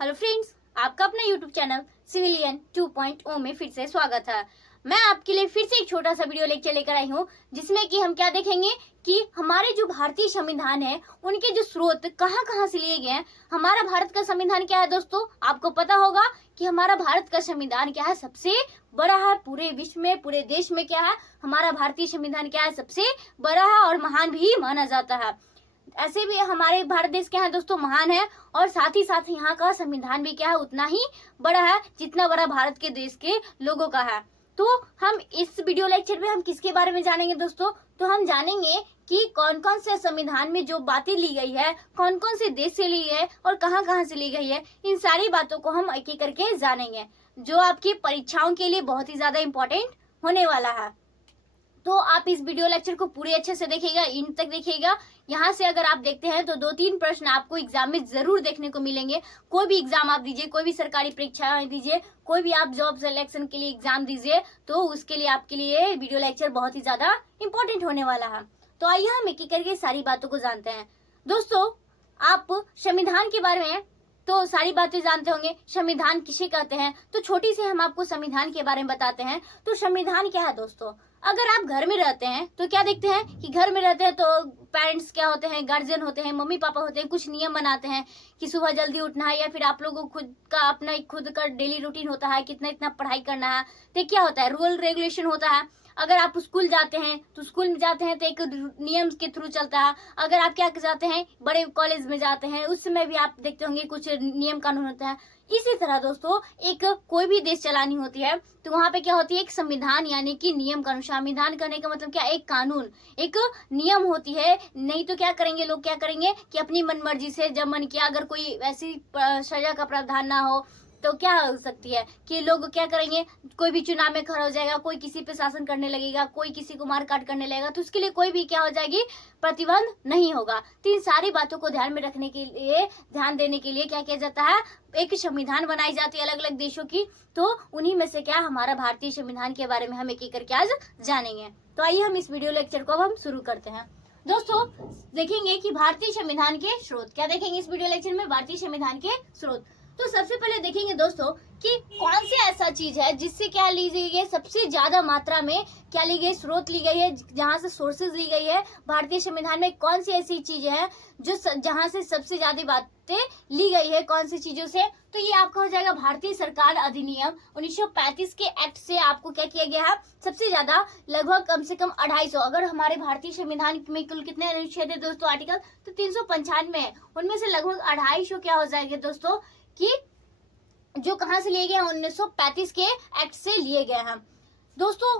Hello friends, आपका अपना YouTube channel civilian 2.0 में फिर से स्वागत है। मैं आपके लिए फिर से एक छोटा सा वीडियो लेक्चर लेकर आई हूँ, जिसमें कि हम क्या देखेंगे कि हमारे जो भारतीय संविधान है उनके जो स्रोत कहाँ कहाँ से लिए गए हैं। हमारा भारत का संविधान क्या है दोस्तों, आपको पता होगा कि हमारा भारत का संविधान क्या है, सबसे बड़ा है पूरे विश्व में, पूरे देश में। क्या है हमारा भारतीय संविधान, क्या है सबसे बड़ा है और महान भी माना जाता है। ऐसे भी हमारे भारत देश क्या है दोस्तों, महान है, और साथ ही साथ यहाँ का संविधान भी क्या है उतना ही बड़ा है जितना बड़ा भारत के देश के लोगों का है। तो हम इस वीडियो लेक्चर में हम किसके बारे में जानेंगे दोस्तों, तो हम जानेंगे कि कौन कौन से संविधान में जो बातें ली गई है, कौन कौन से देश से ली है और कहाँ कहाँ से ली गई है। इन सारी बातों को हम एक एक करके जानेंगे, जो आपकी परीक्षाओं के लिए बहुत ही ज्यादा इम्पोर्टेंट होने वाला है। तो आप इस वीडियो लेक्चर को पूरे अच्छे से देखिएगा, इन तक देखिएगा। यहाँ से अगर आप देखते हैं तो 2-3 प्रश्न आपको एग्जाम में जरूर देखने को मिलेंगे। कोई भी एग्जाम आप दीजिए, कोई भी सरकारी परीक्षा दीजिए, कोई भी आप जॉब सिलेक्शन के लिए एग्जाम दीजिए, तो उसके लिए आपके लिए वीडियो लेक्चर बहुत ही ज्यादा इंपॉर्टेंट होने वाला है। तो आइए हम एक एक करके सारी बातों को जानते हैं। दोस्तों, आप संविधान के बारे में तो सारी बातें जानते होंगे। संविधान किसे कहते हैं, तो छोटी सी हम आपको संविधान के बारे में बताते हैं। तो संविधान क्या है दोस्तों, अगर आप घर में रहते हैं तो क्या देखते हैं कि घर में रहते हैं तो पेरेंट्स क्या होते हैं, गार्जियन होते हैं, मम्मी पापा होते हैं, कुछ नियम बनाते हैं कि सुबह जल्दी उठना है, या फिर आप लोगों को खुद का डेली रूटीन होता है, कितना इतना पढ़ाई करना है। तो क्या होता है, रूल रेगुलेशन होता है। अगर आप स्कूल जाते हैं तो स्कूल में जाते हैं तो एक नियम के थ्रू चलता है। अगर आप क्या जाते हैं, बड़े कॉलेज में जाते हैं, उस समय भी आप देखते होंगे कुछ नियम कानून होता है। इसी तरह दोस्तों, एक कोई भी देश चलानी होती है तो वहां पे क्या होती है, एक संविधान यानी कि नियम कानून। संविधान करने का मतलब क्या, एक कानून, एक नियम होती है। नहीं तो क्या करेंगे लोग, क्या करेंगे कि अपनी मनमर्जी से जब मन किया, अगर कोई ऐसी सजा का प्रावधान ना हो तो क्या हो सकती है कि लोग क्या करेंगे, कोई भी चुनाव में खड़ा हो जाएगा, कोई किसी पे शासन करने लगेगा, कोई किसी को मार काट करने लगेगा, तो उसके लिए कोई भी क्या हो जाएगी, प्रतिबंध नहीं होगा। तो इन सारी बातों को ध्यान में रखने के लिए, ध्यान देने के लिए क्या किया जाता है, एक संविधान बनाई जाती है अलग अलग देशों की। तो उन्हीं में से क्या हमारा भारतीय संविधान के बारे में हम एक एक करके आज जानेंगे। तो आइए हम इस वीडियो लेक्चर को अब हम शुरू करते हैं। दोस्तों, देखेंगे कि भारतीय संविधान के स्रोत, क्या देखेंगे इस वीडियो लेक्चर में, भारतीय संविधान के स्रोत। तो सबसे पहले देखेंगे दोस्तों कि कौन सी ऐसा चीज है जिससे क्या ली गई है, सबसे ज्यादा मात्रा में क्या ली गई, स्रोत ली गई है, जहां से सोर्सेज ली गई है। भारतीय संविधान में कौन सी ऐसी चीजें हैं जो जहां से सबसे ज्यादा बातें ली गई है, कौन सी चीजों से, तो ये आपका हो जाएगा भारतीय सरकार अधिनियम 1935 के एक्ट से आपको क्या किया गया है, सबसे ज्यादा लगभग कम से कम 250। अगर हमारे भारतीय संविधान में कुल कितने अनुच्छेद है दोस्तों, आर्टिकल, तो 395 है। उनमें से लगभग 250 क्या हो जाएंगे दोस्तों कि जो कहां से लिए गए हैं, 1935 के एक्ट से लिए गए हैं। दोस्तों,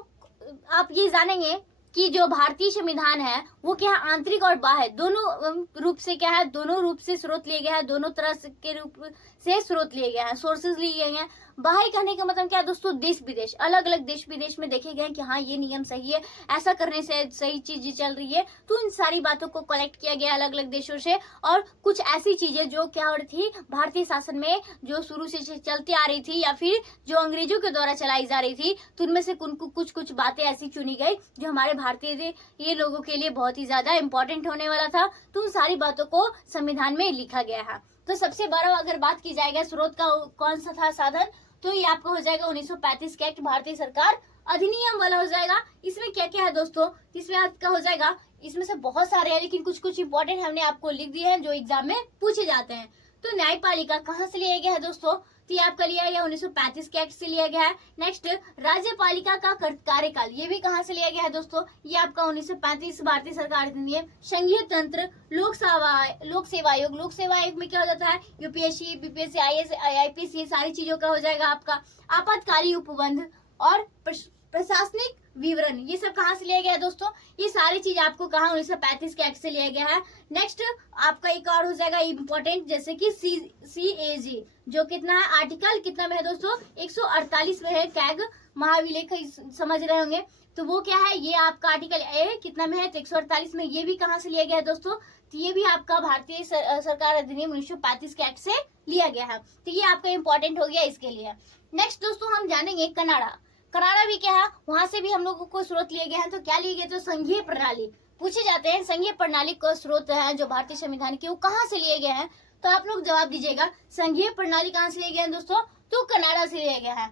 आप ये जानेंगे कि जो भारतीय संविधान है वो क्या है, आंतरिक और बाह्य दोनों रूप से क्या है, दोनों रूप से स्रोत लिए गए हैं, दोनों तरह के रूप से स्रोत लिए गए हैं, सोर्सेज लिए गए हैं। बाह्य कहने का मतलब क्या है दोस्तों, देश विदेश, अलग अलग देश विदेश में देखे गए कि हाँ ये नियम सही है, ऐसा करने से सही चीजें चल रही है। तो इन सारी बातों को कलेक्ट किया गया अलग अलग देशों से, और कुछ ऐसी चीजें जो क्या हो रही थी भारतीय शासन में, जो शुरू से चलती आ रही थी या फिर जो अंग्रेजों के द्वारा चलाई जा रही थी, तो उनमें से कुछ कुछ बातें ऐसी चुनी गई जो हमारे भारतीय ये लोगों के लिए बहुत ही ज्यादा इंपॉर्टेंट होने वाला था। तो उन सारी बातों को संविधान में लिखा गया है। तो सबसे बड़ा अगर बात की जाएगा स्रोत का कौन सा था साधन, तो ये आपका हो जाएगा 1935 के एक्ट, भारतीय सरकार अधिनियम वाला हो जाएगा। इसमें क्या क्या है दोस्तों, इसमें आपका हो जाएगा, इसमें से बहुत सारे हैं लेकिन कुछ कुछ इंपॉर्टेंट हमने आपको लिख दिए हैं जो एग्जाम में पूछे जाते हैं। तो न्यायपालिका कहाँ से लिया गया है दोस्तों, तो ये आपका लिया गया 1935 के एक्ट से लिया गया है। नेक्स्ट, राज्यपालिका का कार्यकाल, ये भी कहाँ से लिया गया है दोस्तों, ये आपका 1935 भारतीय सरकार अधिनियम। संघीय तंत्र, लोक सेवा आयोग, लोक सेवा आयोग में क्या हो जाता है, यूपीएससी, बीपीएससी, आईएएस, आईपीएस, ये सारी चीजों का हो जाएगा आपका। आपातकालीन उपबंध और प्रशासनिक विवरण, ये सब कहाँ से लिया गया है दोस्तों, ये सारी चीज आपको कहा 1935 के एक्ट से लिया गया है। नेक्स्ट आपका एक और हो जाएगा इम्पोर्टेंट, जैसे कि CAG, जो कितना है, आर्टिकल कितना में है दोस्तों, 148 में है। कैग महाभिलेख समझ रहे होंगे, तो वो क्या है, ये आपका आर्टिकल ए कितना में है, तो 148 में। ये भी कहाँ से लिया गया है दोस्तों, तो ये भी आपका भारतीय सरकार अधिनियम 1935 के एक्ट से लिया गया है। तो ये आपका इम्पोर्टेंट हो गया इसके लिए। नेक्स्ट दोस्तों हम जानेंगे कनाडा। कनाडा भी क्या है, वहां से भी हम लोगों को स्रोत लिए गए हैं। तो क्या लिए गए, तो संघीय प्रणाली पूछे जाते हैं, संघीय प्रणाली को स्रोत है जो भारतीय संविधान के, वो कहाँ से लिए गए हैं, तो आप लोग जवाब दीजिएगा। संघीय प्रणाली कहाँ से लिया गया है दोस्तों? तो कनाडा से लिया गया है।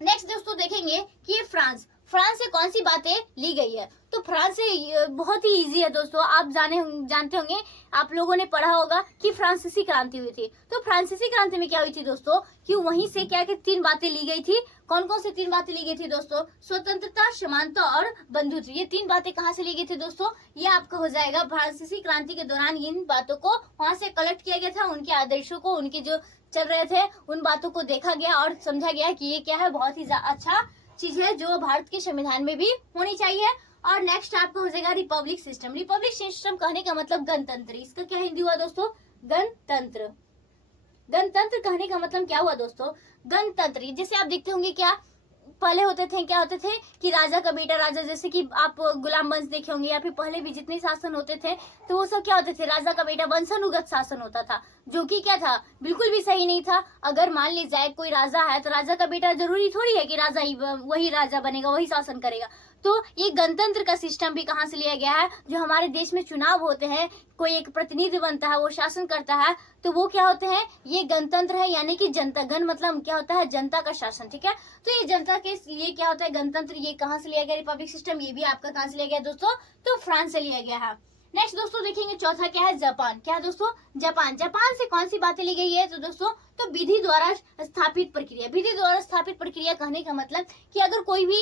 नेक्स्ट दोस्तों देखेंगे कि ये फ्रांस से कौन सी बातें ली गई है। तो फ्रांस से बहुत ही इजी है दोस्तों, आप जानते होंगे, आप लोगों ने पढ़ा होगा कि फ्रांसीसी क्रांति हुई थी। तो फ्रांसीसी क्रांति में क्या हुई थी दोस्तों कि वहीं से क्या कि 3 बातें ली गई थी। कौन कौन सी 3 बातें ली गई थी दोस्तों? स्वतंत्रता, समानता और बंधुत्व। ये 3 बातें कहाँ से ली गई थी दोस्तों? ये आपका हो जाएगा फ्रांसीसी क्रांति के दौरान इन बातों को वहां से कलेक्ट किया गया था, उनके आदर्शों को, उनके जो चल रहे थे उन बातों को देखा गया और समझा गया कि ये क्या है, बहुत ही अच्छा चीज है जो भारत के संविधान में भी होनी चाहिए। और नेक्स्ट आपका हो जाएगा रिपब्लिक सिस्टम। रिपब्लिक सिस्टम कहने का मतलब गणतंत्र। इसका क्या हिंदी हुआ दोस्तों? गणतंत्र। गणतंत्र कहने का मतलब क्या हुआ दोस्तों? गणतंत्र। जैसे आप देखते होंगे क्या पहले क्या होते थे कि राजा का बेटा राजा, जैसे कि आप गुलाम वंश देखे होंगे या फिर पहले भी जितने शासन होते थे तो वो सब क्या होते थे, राजा का बेटा वंशानुगत शासन होता था, जो कि क्या था, बिल्कुल भी सही नहीं था। अगर मान ली जाए कोई राजा है तो राजा का बेटा जरूरी थोड़ी है कि राजा ही वही राजा बनेगा, वही शासन करेगा। तो ये गणतंत्र का सिस्टम भी कहाँ से लिया गया है? जो हमारे देश में चुनाव होते हैं, कोई एक प्रतिनिधि बनता है, वो शासन करता है, तो वो क्या होते हैं, ये गणतंत्र है, यानी कि जनता। गण मतलब क्या होता है? जनता का शासन, ठीक है। तो ये जनता के ये क्या होता है? गणतंत्र। ये कहाँ से लिया गया रिपब्लिक सिस्टम? ये भी आपका कहाँ से लिया गया दोस्तों? तो फ्रांस से लिया गया है। नेक्स्ट दोस्तों देखेंगे चौथा क्या है? जापान। क्या है दोस्तों? जापान। जापान से कौन सी बातें ली गई है तो दोस्तों तो विधि द्वारा स्थापित प्रक्रिया। विधि द्वारा स्थापित प्रक्रिया कहने का मतलब कि अगर कोई भी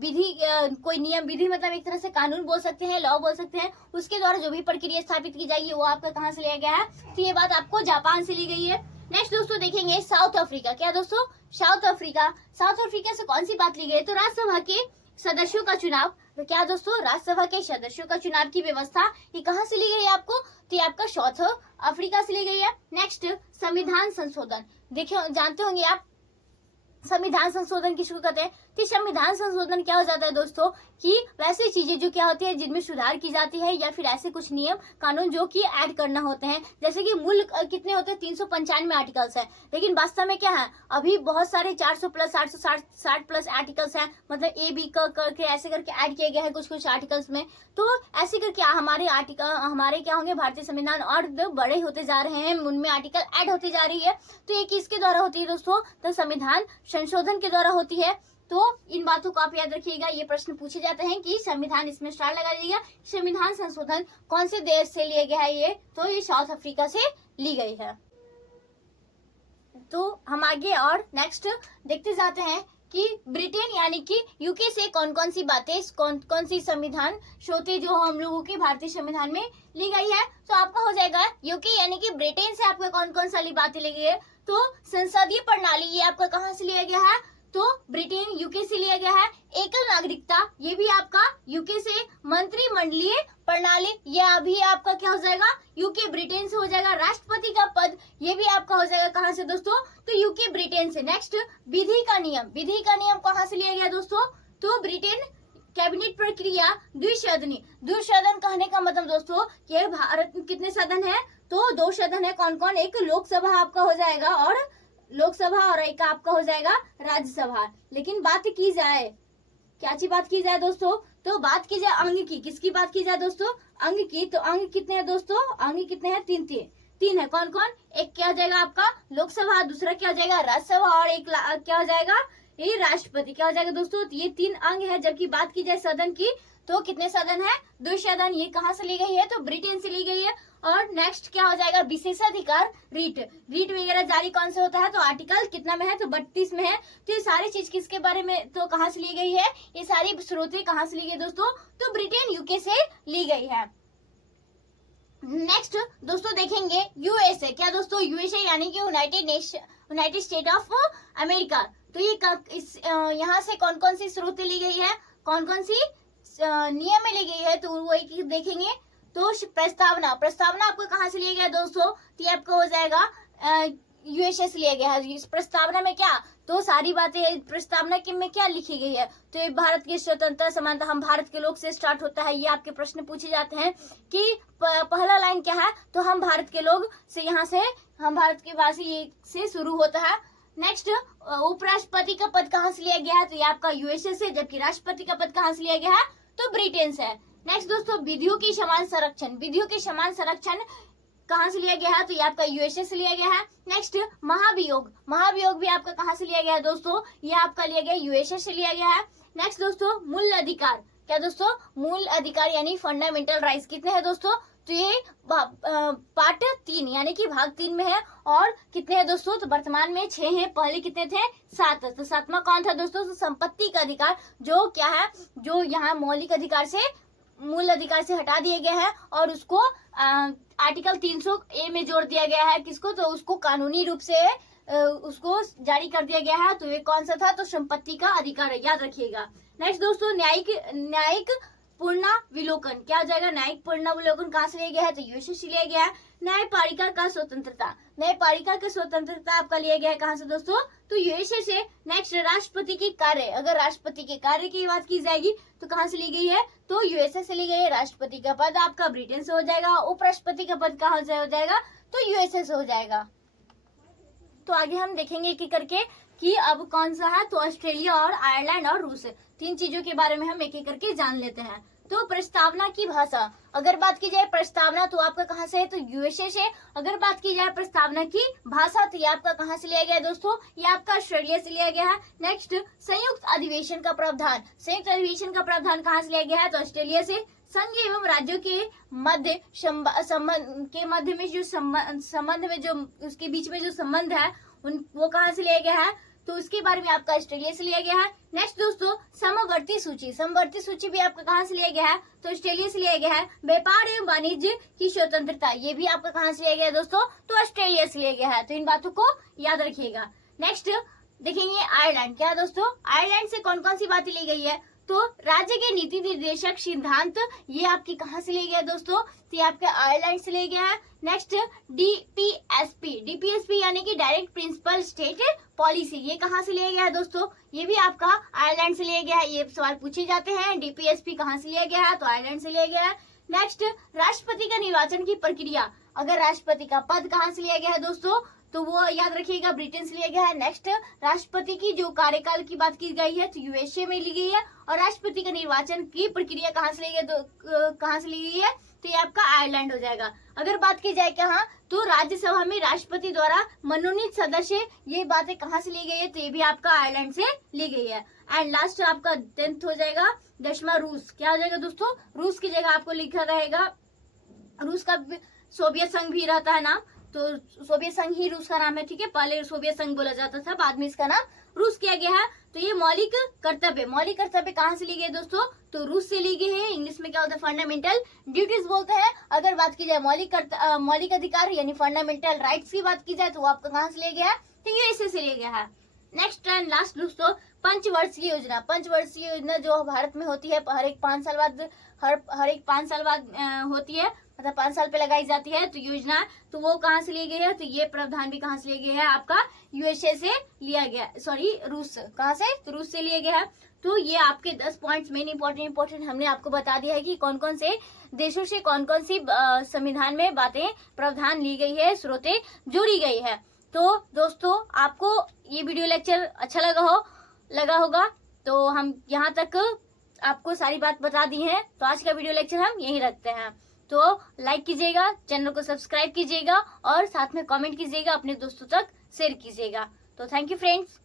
विधि, कोई नियम, विधि मतलब एक तरह से कानून बोल सकते हैं, लॉ बोल सकते हैं, उसके द्वारा जो भी प्रक्रिया स्थापित की जाएगी वो आपका कहाँ से लिया गया है? तो ये बात आपको जापान से ली गई है। नेक्स्ट दोस्तों देखेंगे साउथ अफ्रीका। क्या दोस्तों? South Africa. साउथ अफ्रीका से कौन सी बात ली गई? तो राज्यसभा के सदस्यों का चुनाव। तो क्या दोस्तों? राज्यसभा के सदस्यों का चुनाव की व्यवस्था ये कहाँ से ली गई है आपको? तो ये आपका साउथ अफ्रीका से ली गई है। नेक्स्ट संविधान संशोधन। देखिए जानते होंगे आप संविधान संशोधन किसको कहते हैं? कि संविधान संशोधन क्या हो जाता है दोस्तों कि वैसी चीजें जो क्या होती है जिनमें सुधार की जाती है या फिर ऐसे कुछ नियम कानून जो कि ऐड करना होते हैं। जैसे कि मूल कितने होते हैं? 395 आर्टिकल्स है, लेकिन वास्तव में क्या है, अभी बहुत सारे 400 प्लस 860 प्लस आर्टिकल्स हैं, मतलब ए बी करके ऐसे करके ऐड किए गए हैं कुछ आर्टिकल्स में। तो ऐसे करके हमारे क्या होंगे, भारतीय संविधान और बड़े होते जा रहे हैं, उनमें आर्टिकल ऐड होती जा रही है। तो ये किसके द्वारा होती है दोस्तों? तो संविधान संशोधन के द्वारा होती है। तो इन बातों को आप याद रखिएगा, ये प्रश्न पूछे जाते हैं कि संविधान, इसमें स्टार लगा दीजिएगा। संविधान संशोधन कौन से देश से लिया गया है? ये तो ये साउथ अफ्रीका से ली गई है। तो हम आगे और नेक्स्ट देखते जाते हैं कि ब्रिटेन यानी कि यूके से कौन कौन सी बातें, कौन सी संविधान शोते जो हम लोगों के भारतीय संविधान में ली गई है। तो आपका हो जाएगा यूके यानी कि ब्रिटेन से आपका कौन कौन सा बातें ली गई है। तो संसदीय प्रणाली ये आपका कहाँ से लिया गया है? तो ब्रिटेन यूके से लिया गया है। एकल नागरिकता ये भी आपका यूके से। मंत्रिमंडलीय प्रणाली ये अभी आपका क्या हो जाएगा? यूके ब्रिटेन से हो जाएगा। राष्ट्रपति का पद ये भी आपका हो जाएगा कहाँ से दोस्तों? तो यूके ब्रिटेन से। नेक्स्ट विधि का नियम कहाँ से लिया गया दोस्तों? तो ब्रिटेन। कैबिनेट प्रक्रिया द्विसदन कहने का मतलब दोस्तों कि भारत में कितने सदन है? तो 2 सदन है। कौन कौन? एक लोकसभा आपका हो जाएगा और एक आपका हो जाएगा राज्यसभा। लेकिन बात की जाए क्या ची बात की जाए दोस्तों? तो बात की जाए अंग की। किसकी बात की जाए दोस्तों? अंग की। तो अंग कितने हैं दोस्तों? अंग कितने हैं? 3 है। कौन कौन? एक क्या हो जाएगा आपका? लोकसभा, दूसरा क्या हो जाएगा? राज्यसभा, और एक क्या हो जाएगा? ये राष्ट्रपति। क्या हो जाएगा दोस्तों? ये 3 अंग है। जबकि बात की जाए सदन की तो कितने सदन है? 2 सदन। ये कहाँ से ली गई है? तो ब्रिटेन से ली गई है। और नेक्स्ट क्या हो जाएगा? विशेषाधिकार रीट वगैरह जारी कौन से होता है? तो आर्टिकल कितना में है? तो 32 में है। तो ये सारी चीज किसके बारे में तो कहाँ से ली गई है? ये सारी स्रोतें कहाँ से ली गई दोस्तों? तो ब्रिटेन यूके से ली गई है। नेक्स्ट दोस्तों देखेंगे यूएसए। क्या दोस्तों? यूएसए यानी कि यूनाइटेड स्टेट ऑफ अमेरिका। तो ये यहाँ से कौन कौन सी स्रोतें ली गई है, कौन कौन सी नियम में ली गई है, तो वो एक देखेंगे। तो प्रस्तावना आपको कहाँ से लिया गया दोस्तों? तो ये आपको हो जाएगा यूएसए से लिया गया है। इस प्रस्तावना में क्या? तो सारी बातें प्रस्तावना के में क्या लिखी गई है? तो ये भारत की स्वतंत्रता समानता हम भारत के लोग से स्टार्ट होता है। ये आपके प्रश्न पूछे जाते हैं कि पहला लाइन क्या है? तो हम भारत के लोग से, यहाँ से हम भारत के वासी से शुरू होता है। नेक्स्ट उपराष्ट्रपति का पद कहाँ से लिया गया है? तो ये आपका यूएसए से। जबकि राष्ट्रपति का पद कहाँ से लिया गया है? तो ब्रिटेन से। नेक्स्ट दोस्तों विधियों की समान संरक्षण कहाँ से लिया गया है, तो ये आपका यूएसए से लिया गया है। नेक्स्ट महाभियोग, महाभियोग भी आपका कहाँ से लिया गया है दोस्तों, ये आपका लिया गया यूएसए से लिया गया है। नेक्स्ट दोस्तों मूल अधिकार, क्या दोस्तों, मूल अधिकार यानी फंडामेंटल राइट्स कितने हैं दोस्तों, तो ये पार्ट 3 यानी कि भाग 3 में है। और कितने हैं दोस्तों, तो वर्तमान में 6 हैं, पहले कितने थे 7। तो 7वां कौन था दोस्तों, तो संपत्ति का अधिकार, जो क्या है, जो यहाँ मौलिक अधिकार से मूल अधिकार से हटा दिया गया है और उसको आर्टिकल 300A में जोड़ दिया गया है। किसको, तो उसको कानूनी रूप से उसको जारी कर दिया गया है। तो ये कौन सा था, तो संपत्ति का अधिकार है, याद रखिएगा। नेक्स्ट दोस्तों न्यायिक पुनराविलोकन, क्या हो जाएगा, न्यायिक पुनराविलोकन कहाँ से लिया गया है, तो यूएसए से लिया गया है। न्यायपालिका का स्वतंत्रता, न्यायपालिका की स्वतंत्रता आपका लिया गया है कहाँ से दोस्तों, तो यूएसए से। नेक्स्ट राष्ट्रपति के कार्य, अगर राष्ट्रपति के कार्य की बात की जाएगी तो कहाँ से ली गई है, तो यूएसए से ली गई है। राष्ट्रपति का पद आपका ब्रिटेन से हो जाएगा, उपराष्ट्रपति का पद कहाँ से हो जाएगा, तो यूएसए से हो जाएगा। तो आगे हम देखेंगे एक एक करके कि अब कौन सा है, तो ऑस्ट्रेलिया और आयरलैंड और रूस, 3 चीजों के बारे में हम एक एक करके जान लेते हैं। तो प्रस्तावना की भाषा, अगर बात की जाए प्रस्तावना तो आपका कहाँ से है, तो यूएसए से। अगर बात की जाए प्रस्तावना की भाषा तो ये आपका कहाँ से लिया गया है दोस्तों, ये आपका ऑस्ट्रेलिया से लिया गया है। नेक्स्ट संयुक्त अधिवेशन का प्रावधान, संयुक्त अधिवेशन का प्रावधान कहाँ से लिया गया है, तो ऑस्ट्रेलिया से। संघ एवं राज्यों के मध्य मध्य में जो संबंध में जो उसके बीच में जो संबंध है वो कहाँ से लिया गया है, तो उसके बारे में आपका ऑस्ट्रेलिया से लिया गया है। नेक्स्ट दोस्तों समवर्ती सूची, समवर्ती सूची भी आपका कहाँ से लिया गया है, तो ऑस्ट्रेलिया से लिया गया है। व्यापार एवं वाणिज्य की स्वतंत्रता, ये भी आपका कहाँ से लिया गया है दोस्तों, तो ऑस्ट्रेलिया से लिया गया है। तो इन बातों को याद रखिएगा। नेक्स्ट देखेंगे आयरलैंड, क्या दोस्तों, आयरलैंड से कौन कौन सी बातें ली गई है, तो राज्य के नीति निर्देशक सिद्धांत, ये आपकी कहाँ से लिया गया दोस्तों, तो ये आपके आयरलैंड से लिया गया है। नेक्स्ट डीपीएसपी, डीपीएसपी यानी कि डायरेक्ट प्रिंसिपल स्टेट पॉलिसी, ये कहाँ से लिया गया है दोस्तों, ये भी आपका आयरलैंड से लिया गया है। ये सवाल पूछे जाते हैं, डीपीएसपी कहाँ से लिया गया है, तो आयरलैंड से लिया गया है। नेक्स्ट राष्ट्रपति का निर्वाचन की प्रक्रिया, अगर राष्ट्रपति का पद कहाँ से लिया गया है दोस्तों, तो वो याद रखिएगा ब्रिटेन से लिया गया है। नेक्स्ट राष्ट्रपति की जो कार्यकाल की बात की गई है तो यूएसए में ली गई है। और राष्ट्रपति का निर्वाचन की प्रक्रिया कहाँ से ली गई, तो कहाँ से ली गई है, तो ये आपका आयरलैंड हो जाएगा। अगर बात की जाए कहाँ, तो राज्यसभा में राष्ट्रपति द्वारा मनोनीत सदस्य, ये बातें कहाँ से ली गई है, तो ये भी आपका आयरलैंड से ली गई है। एंड लास्ट आपका 10th हो जाएगा 10वां रूस, क्या हो जाएगा दोस्तों, रूस की जगह आपको लिखा रहेगा, रूस का सोवियत संघ भी रहता है नाम, तो सोवियत संघ ही रूस का नाम है, ठीक है, पहले सोवियत संघ बोला जाता था, बाद में इसका नाम रूस किया गया है। तो ये मौलिक कर्तव्य कहाँ से ली गई दोस्तों, तो रूस से ली गई है। इंग्लिश में क्या होता है, फंडामेंटल ड्यूटीज बोलते हैं। अगर बात की जाए मौलिक अधिकार यानी फंडामेंटल राइट्स की बात की जाए तो वो आपका कहाँ से लिया गया है, तो यूएसए से लिया गया है। नेक्स्ट एंड लास्ट दोस्तों पंचवर्षीय योजना, पंचवर्षीय योजना जो भारत में होती है हर एक 5 साल बाद, हर एक 5 साल बाद होती है, मतलब 5 साल पे लगाई जाती है तो योजना, तो वो कहाँ से ली गई है, तो ये प्रावधान भी कहाँ से लिया गया है, आपका यूएसए से लिया गया, सॉरी रूस, कहाँ से, तो रूस से लिया गया है। तो ये आपके 10 पॉइंट्स मेन इंपॉर्टेंट हमने आपको बता दिया है कि कौन कौन से देशों से कौन कौन सी संविधान में बातें प्रावधान ली गई है, स्रोतें जोड़ी गई है। तो दोस्तों आपको ये वीडियो लेक्चर अच्छा लगा होगा, तो हम यहाँ तक आपको सारी बात बता दी है। तो आज का वीडियो लेक्चर हम यहीं रखते हैं। तो लाइक कीजिएगा, चैनल को सब्सक्राइब कीजिएगा और साथ में कमेंट कीजिएगा, अपने दोस्तों तक शेयर कीजिएगा। तो थैंक यू फ्रेंड्स।